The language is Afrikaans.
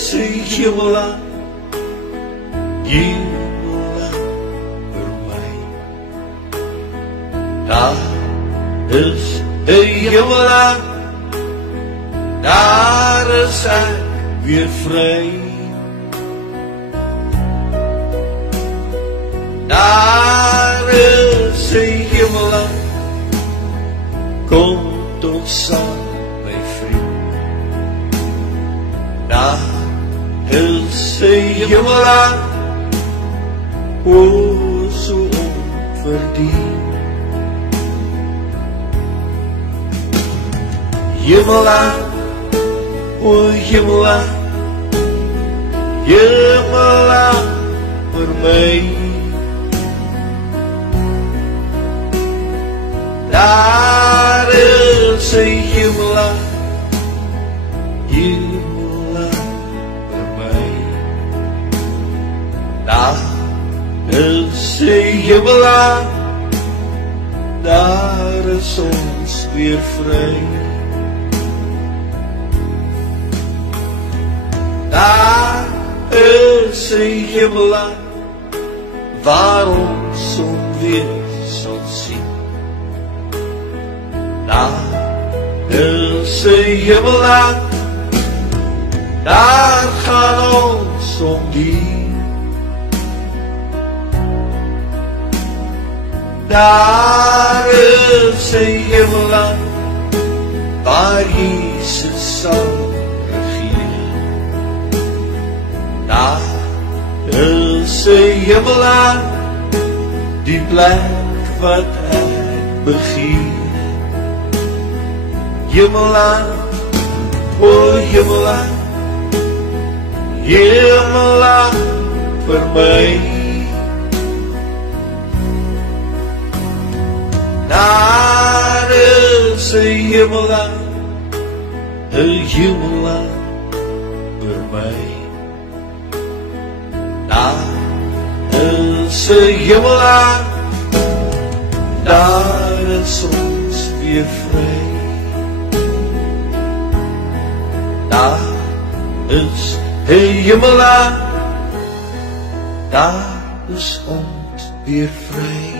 is een hemelaan, hemelaan vir my. Daar is een hemelaan, daar is ek weer vry. Daar is een hemelaan, kom tot saam my vriend. Daar is een hemelaan, o so onverdien. Hemelaan, o hemelaan, hemelaan vir my. Daar is een hemelaan, hemelaan vir my. Daar is een hemelaan, daar is ons weer vry. Daar is een hemelaan, waar ons son weer sal sien. Daar is een hemelaan, daar gaan ons omdien. Daar is een hemelaan, waar Jesus sal regeer. Daar is een hemelaan, die plek wat ek begeer. Hemelaan, o hemelaan, hemelaan vir my. Daar is een hemelaan, een hemelaan vir my. Daar is een hemelaan, daar is ons weer vry. Daar is een hemelaan, daar is ons weer vry.